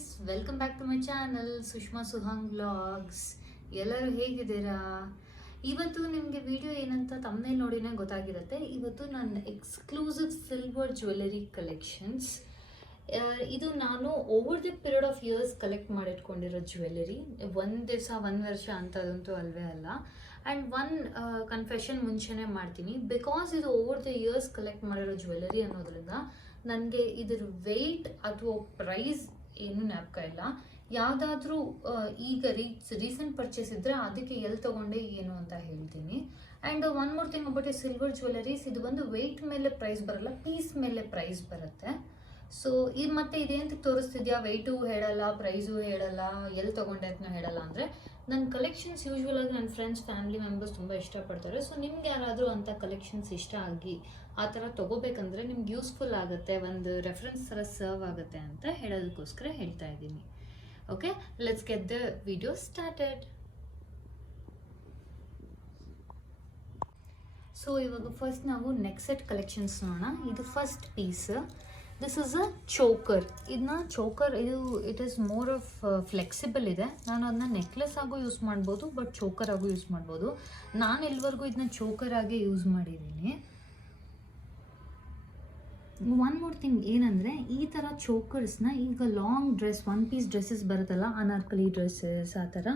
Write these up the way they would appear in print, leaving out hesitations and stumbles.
Guys, welcome back to my channel Sushma Suhang vlogs. ಎಲ್ಲರೂ ಹೇಗಿದ್ದೀರಾ? ಇವತ್ತು ನಿಮಗೆ ವಿಡಿಯೋ ಏನಂತ ತಮ್ಮನೇಲಿ ನೋಡಿನೇ ಗೊತ್ತಾಗಿರುತ್ತೆ. ಇವತ್ತು ನನ್ನ ಎಕ್ಸ್ಕ್ಲೂಸಿವ್ ಸಿಲ್ವರ್ ಜ್ಯುವೆಲರಿ ಕಲೆಕ್ಷನ್ಸ್. ಇದು ನಾನು over the period of years collect ಮಾಡಿಟ್ಕೊಂಡಿರೋ ಜ್ಯುವೆಲರಿ. ಒಂದು ದಿವಸ ಒಂದು ವರ್ಷ ಅಂತದಂತೂ ಅಲ್ವೇ ಅಲ್ಲ. ಆ್ಯಂಡ್ ಒನ್ ಕನ್ಫೆಷನ್ ಮುಂಚೆನೇ ಮಾಡ್ತೀನಿ, ಬಿಕಾಸ್ ಇದು ಓವರ್ ದಿ ಇಯರ್ಸ್ ಕಲೆಕ್ಟ್ ಮಾಡಿರೋ ಜ್ಯುವೆಲರಿ ಅನ್ನೋದ್ರಿಂದ ನನಗೆ ಇದ್ರ ವೆಯ್ಟ್ ಅಥವಾ ಪ್ರೈಸ್ ಏನೂ ಜ್ಞಾಪಕ ಇಲ್ಲ. ಯಾವುದಾದ್ರೂ ಈಗ ರೀಸೆಂಟ್ ಪರ್ಚೇಸ್ ಇದ್ದರೆ ಅದಕ್ಕೆ ಎಲ್ಲಿ ತೊಗೊಂಡೆ ಏನು ಅಂತ ಹೇಳ್ತೀನಿ. And one more thing about silver jewelleries, ಇದು ಬಂದು ವೆಯ್ಟ್ ಮೇಲೆ ಪ್ರೈಸ್ ಬರಲ್ಲ, ಪೀಸ್ ಮೇಲೆ ಪ್ರೈಸ್ ಬರುತ್ತೆ. ಸೊ ಇದು ಮತ್ತೆ ಇದೇಂತ ತೋರಿಸ್ತಿದ್ಯಾ, ವೆಯ್ಟು ಹೇಳಲ್ಲ, ಪ್ರೈಸು ಹೇಳಲ್ಲ, ಎಲ್ಲಿ ತೊಗೊಂಡೆ ಅಂತ ಹೇಳಲ್ಲ ಅಂದರೆ, ನನ್ನ ಕಲೆಕ್ಷನ್ಸ್ ಯೂಶ್ವಲಾಗಿ ನನ್ನ ಫ್ರೆಂಡ್ಸ್ ಫ್ಯಾಮಿಲಿ ಮೆಂಬರ್ಸ್ ತುಂಬ ಇಷ್ಟಪಡ್ತಾರೆ. ಸೊ ನಿಮ್ಗೆ ಯಾರಾದರೂ ಅಂಥ ಕಲೆಕ್ಷನ್ಸ್ ಇಷ್ಟ ಆಗಿ ಆ ಥರ ತೊಗೋಬೇಕಂದ್ರೆ ನಿಮ್ಗೆ ಯೂಸ್ಫುಲ್ ಆಗುತ್ತೆ, ಒಂದು ರೆಫರೆನ್ಸ್ ಥರ ಸರ್ವ್ ಆಗುತ್ತೆ ಅಂತ ಹೇಳೋದಕ್ಕೋಸ್ಕರ ಹೇಳ್ತಾ ಇದ್ದೀನಿ. Okay, let's get the video started. So ಇವಾಗ ಫಸ್ಟ್ ನಾವು ನೆಕ್ ಸೆಟ್ ಕಲೆಕ್ಷನ್ಸ್ ನೋಡೋಣ. ಇದು first piece. This is a choker. ಇದನ್ನ choker, it is more of flexible ಇದೆ. ನಾನು ಅದನ್ನ ನೆಕ್ಲೆಸ್ ಆಗು ಯೂಸ್ ಮಾಡ್ಬೋದು, ಬಟ್ ಚೋಕರ್ ಆಗು ಯೂಸ್ ಮಾಡ್ಬೋದು. ನಾನು ಇಲ್ಲಿವರೆಗೂ ಇದನ್ನ ಚೋಕರ್ ಆಗಿ ಯೂಸ್ ಮಾಡಿದ್ದೀನಿ. ಒನ್ ಮೋರ್ ಥಿಂಗ್ ಏನಂದರೆ, ಈ ಥರ ಚೋಕರ್ಸ್ನ ಈಗ long dress, one piece dresses ಬರುತ್ತಲ್ಲ, ಅನಾರ್ಕಲಿ ಡ್ರೆಸ್ಸಸ್ ಆ ಥರ,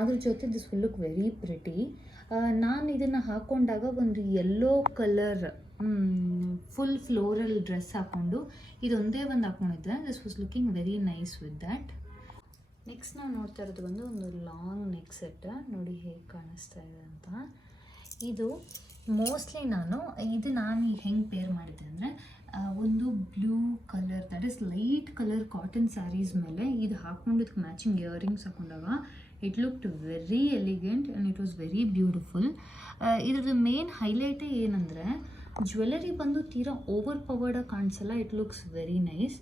ಅದ್ರ ಜೊತೆ this will look very pretty. ನಾನು ಇದನ್ನು ಹಾಕ್ಕೊಂಡಾಗ ಒಂದು yellow colour full floral dress ಹಾಕ್ಕೊಂಡು ಇದೊಂದೇ ಒಂದು ಹಾಕ್ಕೊಂಡಿದ್ದೆ. This was looking very nice with that. Next ನಾವು ನೋಡ್ತಾ ಇರೋದು ಒಂದು ಲಾಂಗ್ ನೆಕ್ ಸೆಟ್. ನೋಡಿ ಹೇಗೆ ಕಾಣಿಸ್ತಾ ಇದೆ ಅಂತ. ಇದು ಮೋಸ್ಟ್ಲಿ ನಾನು ಹೆಂಗೆ ಪೇರ್ ಮಾಡಿದ್ದೆ ಅಂದರೆ, ಒಂದು blue colour, that is light colour cotton saris ಮೇಲೆ ಇದು ಹಾಕ್ಕೊಂಡು ಇದಕ್ಕೆ ಮ್ಯಾಚಿಂಗ್ ಇಯರಿಂಗ್ಸ್ ಹಾಕೊಂಡಾಗ it looked very elegant and it was very beautiful. ಇದ್ರದ್ದು ಮೇನ್ ಹೈಲೈಟೇ ಏನಂದರೆ, ಜ್ಯುವೆಲರಿ ಬಂದು ತೀರಾ ಓವರ್ ಪವರ್ಡಾಗಿ ಕಾಣಿಸಲ್ಲ, ಇಟ್ ಲುಕ್ಸ್ ವೆರಿ ನೈಸ್.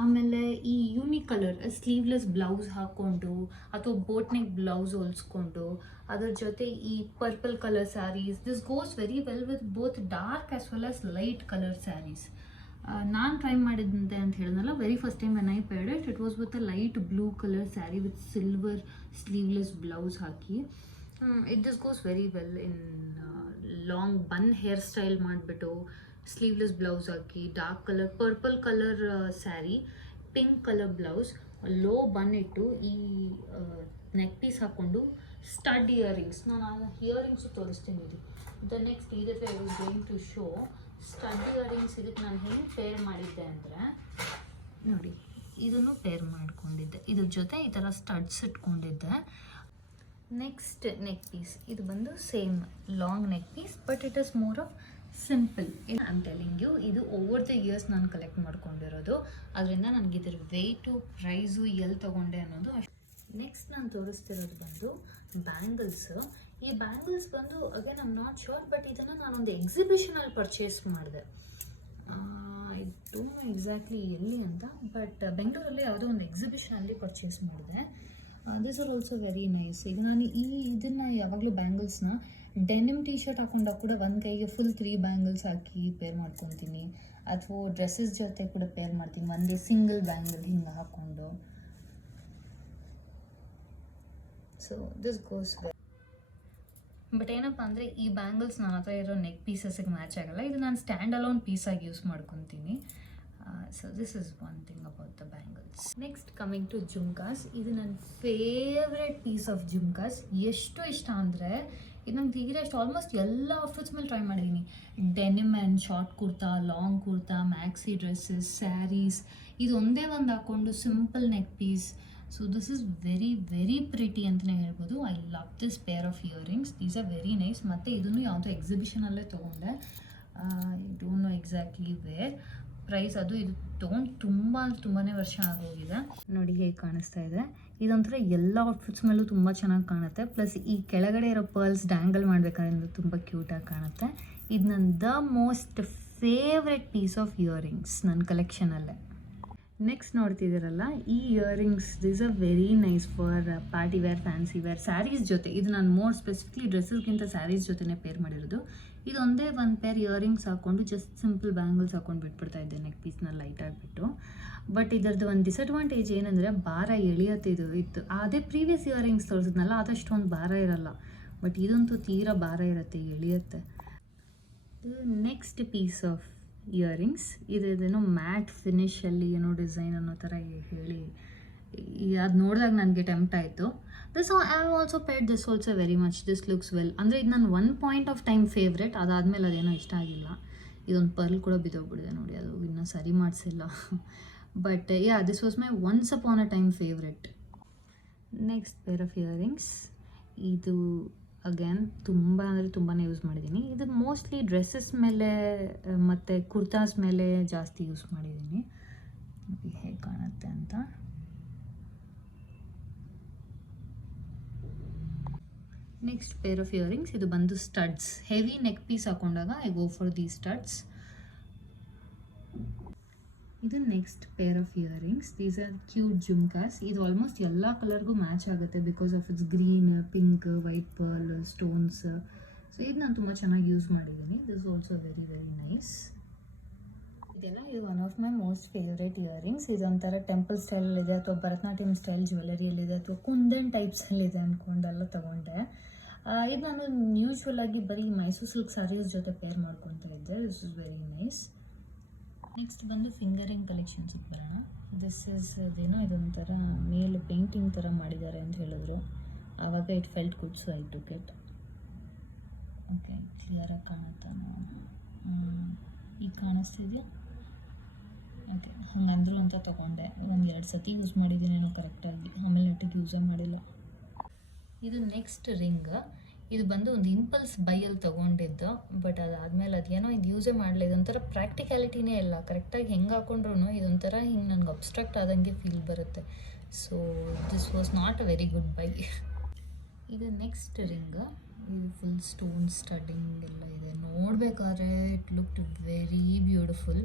ಆಮೇಲೆ ಈ ಯೂನಿಕ್ ಕಲರ್ ಸ್ಲೀವ್ಲೆಸ್ ಬ್ಲೌಸ್ ಹಾಕ್ಕೊಂಡು ಅಥವಾ ಬೋಟ್ ನೆಕ್ ಬ್ಲೌಸ್ ಹೊಲಿಸ್ಕೊಂಡು ಅದ್ರ ಜೊತೆ ಈ purple colour saris, this goes very well with both dark as well as light colour saris. ನಾನು ಟ್ರೈ ಮಾಡಿದ್ದಂತೆ ಅಂತ ಹೇಳಿದ್ನಲ್ಲ, very first time when I paired it was with a light blue colour sari with silver sleeveless blouse ಹಾಕಿ. It this goes very well in long bun hair style ಮಾಡಿಬಿಟ್ಟು sleeveless blouse ಹಾಕಿ, dark colour purple colour sari, pink colour blouse, low bun ಇಟ್ಟು ಈ neck piece ಹಾಕ್ಕೊಂಡು stud earrings, ನಾನು ಆ earrings ತೋರಿಸ್ತೀನಿ. ಇದು ನೆಕ್ಸ್ಟ್ ಇದಕ್ಕೆ I was going to show stud earrings. ಇದಕ್ಕೆ ನಾನು ಹೆಂಗೆ ಪೇರ್ ಮಾಡಿದ್ದೆ ಅಂದರೆ, ನೋಡಿ ಇದನ್ನು ಪೇರ್ ಮಾಡ್ಕೊಂಡಿದ್ದೆ, ಇದ್ರ ಜೊತೆ ಈ ಥರ ಸ್ಟಡ್ಸ್ ಇಟ್ಕೊಂಡಿದ್ದೆ. ನೆಕ್ಸ್ಟ್ ನೆಕ್ ಪೀಸ್, ಇದು ಬಂದು same long neck piece, but it is more of simple. I am telling you, ಇದು ಓವರ್ ದ ಇಯರ್ಸ್ ನಾನು ಕಲೆಕ್ಟ್ ಮಾಡ್ಕೊಂಡಿರೋದು, ಅದರಿಂದ ನನಗೆ ಇದ್ರ ವೆಯ್ಟು ಪ್ರೈಸು ಎಲ್ಲಿ ತೊಗೊಂಡೆ ಅನ್ನೋದು ಅಷ್ಟು. ನೆಕ್ಸ್ಟ್ ನಾನು ತೋರಿಸ್ತಿರೋದು ಬಂದು ಬ್ಯಾಂಗಲ್ಸ್. ಈ ಬ್ಯಾಂಗಲ್ಸ್ ಬಂದು again I am not sure, but ಇದನ್ನು ನಾನೊಂದು ಎಕ್ಸಿಬಿಷನಲ್ಲಿ ಪರ್ಚೇಸ್ ಮಾಡಿದೆ. ಐ ಡೋಂಟ್ ನೋ ಎಕ್ಸಾಕ್ಟ್ಲಿ ಎಲ್ಲಿ ಅಂತ, ಬಟ್ ಬೆಂಗಳೂರಲ್ಲಿ ಯಾವುದೋ ಒಂದು ಎಕ್ಸಿಬಿಷನಲ್ಲಿ ಪರ್ಚೇಸ್ ಮಾಡಿದೆ. This are also very nice. ಈಗ ನಾನು ಇದನ್ನು ಯಾವಾಗಲೂ ಬ್ಯಾಂಗಲ್ಸ್ನ ಡೆನಿಮ್ ಟಿ ಶರ್ಟ್ ಹಾಕೊಂಡಾಗ ಕೂಡ ಒಂದು ಕೈಗೆ ಫುಲ್ 3 ಬ್ಯಾಂಗಲ್ಸ್ ಹಾಕಿ ಪೇರ್ ಮಾಡ್ಕೊತೀನಿ, ಅಥವಾ ಡ್ರೆಸ್ಸಸ್ ಜೊತೆ ಕೂಡ ಪೇರ್ ಮಾಡ್ತೀನಿ, ಒಂದೇ ಸಿಂಗಲ್ ಬ್ಯಾಂಗಲ್ ಹಿಂಗೆ ಹಾಕ್ಕೊಂಡು. So this goes well. But ಏನಪ್ಪ ಅಂದರೆ, ಈ ಬ್ಯಾಂಗಲ್ಸ್ ನನ್ನ ಹತ್ರ ಇರೋ ನೆಕ್ ಪೀಸಸ್ಗೆ ಮ್ಯಾಚ್ ಆಗಲ್ಲ, ಇದು ನಾನು ಸ್ಟ್ಯಾಂಡ್ ಅಲೋನ್ ಪೀಸಾಗಿ ಯೂಸ್ ಮಾಡ್ಕೊತೀನಿ. So this is one thing about the bangles. Next coming to jhumkas. ಇದು ನನ್ನ ಫೇವ್ರೆಟ್ ಪೀಸ್ ಆಫ್ ಜುಮ್ಕಾಸ್. ಎಷ್ಟು ಇಷ್ಟ ಅಂದರೆ, ಇದು ನಂಗೆ ತೀರಾ ಇಷ್ಟ. ಆಲ್ಮೋಸ್ಟ್ ಎಲ್ಲ ಔಟ್ಫಿಟ್ಸ್ ಮೇಲೆ ಟ್ರೈ ಮಾಡಿದ್ದೀನಿ. Denim and short kurta, long kurta, maxi dresses, saris, ಇದು ಒಂದೇ ಒಂದು ಹಾಕ್ಕೊಂಡು simple neck piece. So this is very very pretty ಅಂತಲೇ ಹೇಳ್ಬೋದು. I love this pair of earrings, these are very nice. ಮತ್ತು ಇದನ್ನು ಯಾವುದೋ ಎಕ್ಸಿಬಿಷನಲ್ಲೇ ತೊಗೊಂಡೆ, I don't know exactly where. Price ಅದು ಇದು ತೊಗೊಂಡು ತುಂಬಾ ವರ್ಷ ಆಗೋಗಿದೆ. ನೋಡಿ ಹೇಗೆ ಕಾಣಿಸ್ತಾ ಇದೆ. ಇದೊಂಥರ ಎಲ್ಲ ಔಟ್ಫಿಟ್ಸ್ ಮೇಲೂ ತುಂಬ ಚೆನ್ನಾಗಿ ಕಾಣುತ್ತೆ. ಪ್ಲಸ್ ಈ ಕೆಳಗಡೆ ಇರೋ ಪರ್ಲ್ಸ್ ಡ್ಯಾಂಗಲ್ ಮಾಡಬೇಕಾದ್ರೆ ತುಂಬ ಕ್ಯೂಟಾಗಿ ಕಾಣುತ್ತೆ. ಇದು ನನ್ನ the most favourite piece of earrings ನನ್ನ ಕಲೆಕ್ಷನಲ್ಲೇ. ನೆಕ್ಸ್ಟ್ ನೋಡ್ತಿದ್ದೀರಲ್ಲ, ಈ earrings this are very nice for party wear, fancy wear, saris ಜೊತೆ. ಇದು ನಾನು ಮೋರ್ ಸ್ಪೆಸಿಫಿಕ್ಲಿ ಡ್ರೆಸ್ಸಸ್ಗಿಂತ ಸ್ಯಾರೀಸ್ ಜೊತೆನೇ ಪೇರ್ ಮಾಡಿರೋದು. ಇದು ಒಂದೇ ಒಂದು ಪೇರ್ ಇಯರಿಂಗ್ಸ್ ಹಾಕ್ಕೊಂಡು ಜಸ್ಟ್ ಸಿಂಪಲ್ ಬ್ಯಾಂಗಲ್ಸ್ ಹಾಕ್ಕೊಂಡು ಬಿಟ್ಬಿಡ್ತಾ ಇದ್ದೆ, ನೆಕ್ ಪೀಸ್ನ ಲೈಟ್ ಆಗಿಬಿಟ್ಟು. ಬಟ್ ಇದರದ್ದು ಒಂದು ಡಿಸಡ್ವಾಂಟೇಜ್ ಏನಂದರೆ ಭಾರ ಎಳೆಯುತ್ತೆ. ಇದು ಇತ್ತು ಅದೇ ಪ್ರೀವಿಯಸ್ ಇಯರಿಂಗ್ಸ್ ತೋರಿಸಿದ್ನಲ್ಲ, ಅದಷ್ಟೊಂದು ಭಾರ ಇರಲ್ಲ. ಬಟ್ ಇದಂತೂ ತೀರಾ ಭಾರ ಇರುತ್ತೆ, ಎಳೆಯುತ್ತೆ. ನೆಕ್ಸ್ಟ್ ಪೀಸ್ ಆಫ್ ಇಯರಿಂಗ್ಸ್ ಇದೇನೋ ಮ್ಯಾಟ್ ಫಿನಿಷಲ್ಲಿ ಏನೋ ಡಿಸೈನ್ ಅನ್ನೋ ಥರ ಹೇಳಿ ಅದು ನೋಡಿದಾಗ ನನಗೆ ಟೆಂಪ್ಟ್ ಆಯಿತು. This I have also paid this also very much. This looks well. ಅಂದರೆ ಇದು ನನ್ನ one point of time favourite. ಅದಾದಮೇಲೆ ಅದೇನೋ ಇಷ್ಟ ಆಗಿಲ್ಲ. ಇದೊಂದು ಪರ್ಲ್ ಕೂಡ ಬಿದ್ದೋಗ್ಬಿಡಿದೆ ನೋಡಿ, ಅದು ಇನ್ನೂ ಸರಿ ಮಾಡಿಸಿಲ್ಲ. But yeah, this was my once upon a time favourite. Next pair of earrings, ಇದು ಅಗೇನ್ ತುಂಬ ಅಂದರೆ ತುಂಬಾ ಯೂಸ್ ಮಾಡಿದ್ದೀನಿ. ಇದು ಮೋಸ್ಟ್ಲಿ ಡ್ರೆಸ್ಸಸ್ ಮೇಲೆ ಮತ್ತು ಕುರ್ತಾಸ್ ಮೇಲೆ ಜಾಸ್ತಿ ಯೂಸ್ ಮಾಡಿದ್ದೀನಿ. ಹೇಗೆ ಕಾಣುತ್ತೆ ಅಂತ. ನೆಕ್ಸ್ಟ್ ಪೇರ್ ಆಫ್ ಇಯರಿಂಗ್ಸ್, ಇದು ಬಂದು ಸ್ಟಡ್ಸ್. ಹೆವಿ ನೆಕ್ ಪೀಸ್ ಹಾಕೊಂಡಾಗ I go for the studs. ಇದು next pair of earrings. These are cute jhumkas. ಇದು ಆಲ್ಮೋಸ್ಟ್ ಎಲ್ಲ ಕಲರ್ಗೂ ಮ್ಯಾಚ್ ಆಗುತ್ತೆ because of its green, pink, white pearl, stones. So ಇದು ನಾನು ತುಂಬ ಚೆನ್ನಾಗಿ ಯೂಸ್ ಮಾಡಿದ್ದೀನಿ. This also very very nice. ಇದೆಲ್ಲ ಇದು one of my most favourite earrings. ಇದೊಂಥರ ಟೆಂಪಲ್ ಸ್ಟೈಲಲ್ಲಿದೆ, ಅಥವಾ ಭರತನಾಟ್ಯಂ ಸ್ಟೈಲ್ ಜ್ಯುವೆಲರಿಯಲ್ಲಿದೆ, ಅಥವಾ ಕುಂದನ್ ಟೈಪ್ಸಲ್ಲಿದೆ ಅಂದ್ಕೊಂಡೆಲ್ಲ ತೊಗೊಂಡೆ. ಇದು ನಾನು ಯೂಶ್ವಲ್ ಆಗಿ ಬರೀ ಮೈಸೂರು ಸಿಲ್ಕ್ ಸ್ಯಾರೀಸ್ ಜೊತೆ ಪೇರ್ ಮಾಡ್ಕೊತಾ ಇದ್ದೆ. This is very nice. Next ಬಂದು ಫಿಂಗರಿಂಗ್ ಕಲೆಕ್ಷನ್ಸಿಗೆ ಬರೋಣ. ದಿಸ್ ಇಸ್ ಇದೇನೋ ಇದೊಂಥರ ಮೇಲೆ ಪೇಂಟಿಂಗ್ ಥರ ಮಾಡಿದ್ದಾರೆ ಅಂತ ಹೇಳಿದ್ರು. ಆವಾಗ it felt good, so I took it. Okay, ಕ್ಲಿಯರಾಗಿ ಕಾಣುತ್ತಾ? ಈಗ ಕಾಣಿಸ್ತಿದೆಯಾ? ಓಕೆ, ಹಂಗಂದ್ರು ಅಂತ ತೊಗೊಂಡೆ. ಒಂದು 2 ಸತಿ ಯೂಸ್ ಮಾಡಿದ್ದೀನೇನೋ ಕರೆಕ್ಟಾಗಿ, ಆಮೇಲೆ ನೆಟ್ಟಿಗೆ ಯೂಸೇ ಮಾಡಿಲ್ಲ. ಇದು ನೆಕ್ಸ್ಟ್ ರಿಂಗ್. ಇದು ಬಂದು ಒಂದು ಇಂಪಲ್ಸ್ ಬೈಯಲ್ಲಿ ತೊಗೊಂಡಿದ್ದು. ಬಟ್ ಅದಾದಮೇಲೆ ಅದೇನೋ ಇದು ಯೂಸೇ ಮಾಡಲಿಲ್ಲ. ಇದೊಂಥರ ಪ್ರಾಕ್ಟಿಕ್ಯಾಲಿಟಿನೇ ಇಲ್ಲ. ಕರೆಕ್ಟಾಗಿ ಹೆಂಗೆ ಹಾಕೊಂಡ್ರು ಇದೊಂಥರ ಹಿಂಗೆ ನನಗೆ ಅಬ್ಸ್ಟ್ರಾಕ್ಟ್ ಆದಂಗೆ ಫೀಲ್ ಬರುತ್ತೆ. So this was not a very good bye. ಇದು ನೆಕ್ಸ್ಟ್ ರಿಂಗ್. ಇದು ಫುಲ್ ಸ್ಟೋನ್ ಸ್ಟಡ್ಡಿಂಗ್ ಎಲ್ಲ ಇದೆ. ನೋಡಬೇಕಾದ್ರೆ it looked very beautiful.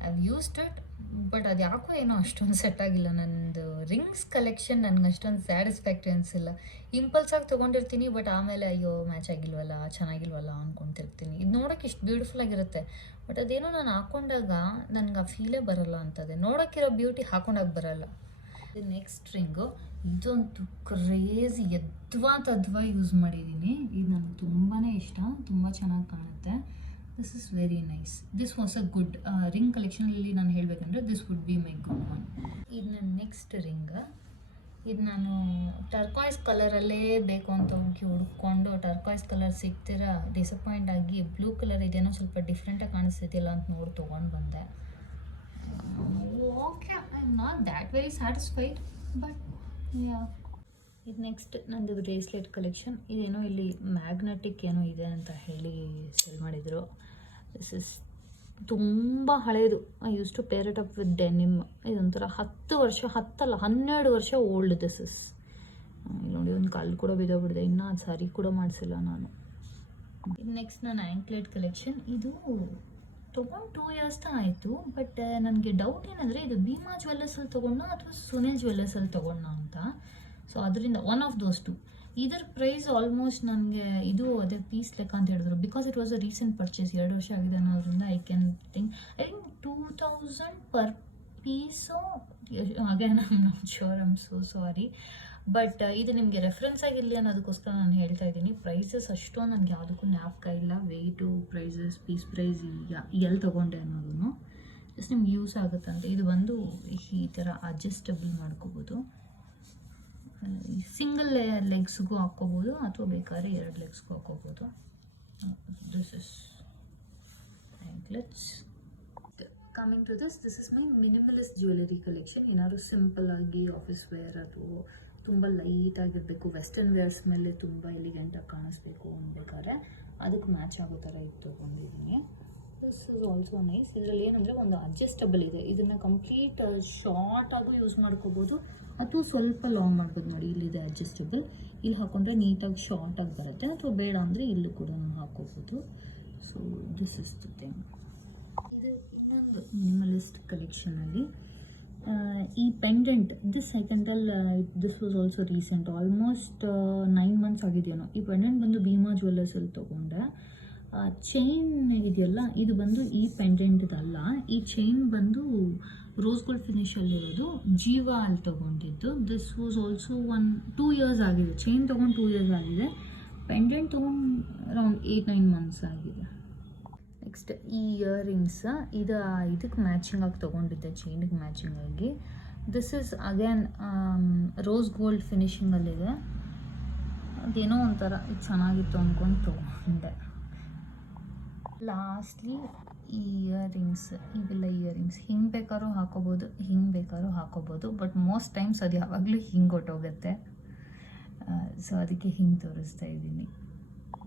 I have used it, but ಅದು ಯಾಕೋ ಏನೋ ಅಷ್ಟೊಂದು ಸೆಟ್ ಆಗಿಲ್ಲ. ನನ್ನದು ರಿಂಗ್ಸ್ ಕಲೆಕ್ಷನ್ ನನಗೆ ಅಷ್ಟೊಂದು ಸ್ಯಾಟಿಸ್ಫ್ಯಾಕ್ಟ್ರಿ ಅನಿಸಿಲ್ಲ. ಇಂಪಲ್ಸಾಗಿ ತೊಗೊಂಡಿರ್ತೀನಿ, ಬಟ್ ಆಮೇಲೆ ಅಯ್ಯೋ ಮ್ಯಾಚ್ ಆಗಿಲ್ವಲ್ಲ, ಚೆನ್ನಾಗಿಲ್ವಲ್ಲ ಅಂದ್ಕೊತಿರ್ತೀನಿ. ಇದು ನೋಡೋಕೆ ಇಷ್ಟು ಬ್ಯೂಟಿಫುಲ್ ಆಗಿರುತ್ತೆ, ಬಟ್ ಅದೇನೋ ನಾನು ಹಾಕ್ಕೊಂಡಾಗ ನನಗೆ ಆ ಫೀಲೇ ಬರೋಲ್ಲ ಅಂತದೆ. ನೋಡೋಕ್ಕಿರೋ ಬ್ಯೂಟಿ ಹಾಕೊಂಡಾಗ ಬರೋಲ್ಲ. ಇದು ನೆಕ್ಸ್ಟ್ ರಿಂಗು. ಇದಂತೂ ಕ್ರೇಜಿ ತದ್ವಾ ಯೂಸ್ ಮಾಡಿದ್ದೀನಿ. ಇದು ನನಗೆ ತುಂಬಾ ಇಷ್ಟ, ತುಂಬ ಚೆನ್ನಾಗಿ ಕಾಣುತ್ತೆ. This is very nice. This was a good ring ಕಲೆಕ್ಷನಲ್ಲಿ. ನಾನು ಹೇಳಬೇಕಂದ್ರೆ this would be my good one. ಇದು ನನ್ನ ನೆಕ್ಸ್ಟ್ ರಿಂಗ್. ಇದು ನಾನು ಟರ್ಕಾಯ್ಸ್ ಕಲರಲ್ಲೇ ಬೇಕು ಅಂತ ಹೋಗಿ ಹುಡ್ಕೊಂಡು ಟರ್ಕಾಯ್ಸ್ ಕಲರ್ ಸಿಗ್ತೀರ ಡಿಸಪಾಯಿಂಟ್ ಆಗಿ ಬ್ಲೂ ಕಲರ್ ಇದೇನೋ ಸ್ವಲ್ಪ ಡಿಫ್ರೆಂಟಾಗಿ ಕಾಣಿಸ್ತಿದ್ದಿಲ್ಲ ಅಂತ ನೋಡಿ ತೊಗೊಂಡು ಬಂದೆ. Okay, I am not that very satisfied, but yeah. ಇದು ನೆಕ್ಸ್ಟ್ ನಂದು ಬ್ರೇಸ್ಲೆಟ್ ಕಲೆಕ್ಷನ್. ಇದೇನೋ ಇಲ್ಲಿ ಮ್ಯಾಗ್ನೆಟಿಕ್ ಏನೋ ಇದೆ ಅಂತ ಹೇಳಿ ಸೆಲ್ ಮಾಡಿದರು. ದಿಸ್ ಇಸ್ ತುಂಬ ಹಳೇದು. I use to pair it up with denim. ಇದೊಂಥರ 12 ವರ್ಷ ಓಲ್ಡ್. ದಿಸ್ ಇಸ್ ಇಲ್ಲಿ ನೋಡಿ, ಒಂದು ಕಲ್ಲು ಕೂಡ ಬಿದ್ದೋಗ್ಬಿಡಿದೆ. ಇನ್ನೂ ಅದು ಸರಿ ಕೂಡ ಮಾಡಿಸಿಲ್ಲ ನಾನು. ಇದು ನೆಕ್ಸ್ಟ್ ನನ್ನ ಆ್ಯಂಕ್ಲೆಟ್ ಕಲೆಕ್ಷನ್. ಇದು ತೊಗೊಂಡು 2 years ಆಯಿತು. ಬಟ್ ನನಗೆ ಡೌಟ್ ಏನಂದರೆ ಇದು ಭೀಮಾ ಜ್ಯುವೆಲ್ಲರ್ಸಲ್ಲಿ ತೊಗೊಂಡ ಅಥವಾ ಸುನಿಲ್ ಜ್ಯುವೆಲ್ಲರ್ಸಲ್ಲಿ ತೊಗೊಂಡ ಅಂತ. ಸೊ ಅದರಿಂದ ಒನ್ ಆಫ್ ದೋಸ್ ಟು. ಇದರ ಪ್ರೈಸ್ ಆಲ್ಮೋಸ್ಟ್ ನನಗೆ ಇದು ಅದೇ ಪೀಸ್ ಲೆಕ್ಕ ಅಂತ ಹೇಳಿದ್ರು. Because it was a recent purchase, 2 ವರ್ಷ ಆಗಿದೆ ಅನ್ನೋದ್ರಿಂದ I think 2000 per piece. Again I am not sure, I am so sorry. But ಇದು ನಿಮಗೆ ರೆಫರೆನ್ಸ್ ಆಗಿರಲಿ ಅನ್ನೋದಕ್ಕೋಸ್ಕರ ನಾನು ಹೇಳ್ತಾ ಇದ್ದೀನಿ. ಪ್ರೈಸಸ್ ಅಷ್ಟೊಂದು ನನಗೆ ಯಾವುದಕ್ಕೂ ಜ್ಞಾಪಕ ಇಲ್ಲ. ವೆಯ್ಟು, ಪ್ರೈಸಸ್, ಪೀಸ್ ಪ್ರೈಸ್ ಎಲ್ಲಿ ತೊಗೊಂಡೆ ಅನ್ನೋದನ್ನು ಜಸ್ಟ್ ನಿಮ್ಗೆ ಯೂಸ್ ಆಗುತ್ತಂತೆ. ಇದು ಬಂದು ಈ ಥರ ಅಡ್ಜಸ್ಟಬಲ್ ಮಾಡ್ಕೋಬೋದು. ಸಿಂಗಲ್ ಲೆಗ್ಸ್ಗೂ ಹಾಕ್ಕೋಬೋದು ಅಥವಾ ಬೇಕಾದ್ರೆ 2 ಲೆಗ್ಸ್ಗೂ ಹಾಕ್ಕೋಬೋದು. This is anklets. Coming to this is my minimalist jewellery collection. ಏನಾದ್ರು ಸಿಂಪಲ್ ಆಗಿ ಆಫೀಸ್ ವೇರ್ ಅಥವಾ ತುಂಬ ಲೈಟಾಗಿರಬೇಕು, ವೆಸ್ಟರ್ನ್ ವೇರ್ಸ್ ಮೇಲೆ ತುಂಬ ಎಲಿಗೆಂಟಾಗಿ ಕಾಣಿಸ್ಬೇಕು ಅನ್ಬೇಕಾದ್ರೆ ಅದಕ್ಕೆ ಮ್ಯಾಚ್ ಆಗೋ ಥರ ಇದು ತೊಗೊಂಡಿದ್ದೀನಿ. This is also nice. ಇದರಲ್ಲಿ ಏನಂದರೆ ಒಂದು ಅಡ್ಜಸ್ಟಬಲ್ ಇದೆ. ಇದನ್ನು ಕಂಪ್ಲೀಟ್ ಶಾರ್ಟ್ ಆಗೂ ಯೂಸ್ ಮಾಡ್ಕೋಬೋದು ಅಥವಾ ಸ್ವಲ್ಪ ಲಾಂಗ್ ಮಾಡ್ಬೋದು. ನೋಡಿ, ಇಲ್ಲಿದೆ ಅಡ್ಜಸ್ಟಬಲ್. ಇಲ್ಲಿ ಹಾಕೊಂಡ್ರೆ ನೀಟಾಗಿ ಶಾರ್ಟಾಗಿ ಬರುತ್ತೆ, ಅಥವಾ ಬೇಡ ಅಂದರೆ ಇಲ್ಲೂ ಕೂಡ ಹಾಕೋಬೋದು. So this is the thing. ಇದು ಇನ್ನೊಂದು ಮಿನಿಮಲಿಸ್ಟ್ ಕಲೆಕ್ಷನಲ್ಲಿ ಈ pendant this I can tell this was also recent, almost 9 months ಆಗಿದೆಯೇನೋ. ಈ ಪೆಂಡೆಂಟ್ ಬಂದು ಭೀಮಾ ಜ್ಯುವೆಲ್ಲರ್ಸಲ್ಲಿ ತೊಗೊಂಡೆ. ಚೈನ್ ಇದೆಯಲ್ಲ, ಇದು ಬಂದು ಈ ಪೆಂಡೆಂಟ್ದಲ್ಲ. ಈ ಚೈನ್ ಬಂದು ರೋಸ್ ಗೋಲ್ಡ್ ಫಿನಿಷಲ್ಲಿರೋದು, ಜೀವ ಅಲ್ಲಿ ತೊಗೊಂಡಿದ್ದು. ದಿಸ್ ವಾಸ್ ಆಲ್ಸೋ 2 years ಆಗಿದೆ. ಚೈನ್ ತೊಗೊಂಡು 2 years ಆಗಿದೆ. ಪೆಂಡೆಂಟ್ ತೊಗೊಂಡು ಅರೌಂಡ್ 8-9 months ಆಗಿದೆ. ನೆಕ್ಸ್ಟ್ ಈ ಇಯರಿಂಗ್ಸ್, ಇದಕ್ಕೆ ಮ್ಯಾಚಿಂಗ್ ಆಗಿ ತೊಗೊಂಡಿದ್ದೆ, ಚೈನಿಗೆ ಮ್ಯಾಚಿಂಗ್ ಆಗಿ. This is again rose gold ಫಿನಿಷಿಂಗಲ್ಲಿದೆ. ಅದೇನೋ ಒಂಥರ ಇದು ಚೆನ್ನಾಗಿತ್ತು ಅಂದ್ಕೊಂಡು ತೊಗೊಂಡೆ. ಲಾಸ್ಟ್ಲಿ ಈ ಇಯರಿಂಗ್ಸ್, ಇವೆಲ್ಲ ಇಯರಿಂಗ್ಸ್ ಹಿಂಗೆ ಬೇಕಾದ್ರೂ ಹಾಕೋಬೋದು, ಹಿಂಗೆ ಬೇಕಾದ್ರೂ ಹಾಕೋಬೋದು. ಬಟ್ ಮೋಸ್ಟ್ ಟೈಮ್ಸ್ ಅದು ಯಾವಾಗಲೂ ಹಿಂಗೆ ಹೊಟ್ಟೋಗುತ್ತೆ. ಸೊ ಅದಕ್ಕೆ ಹಿಂಗೆ ತೋರಿಸ್ತಾ ಇದ್ದೀನಿ.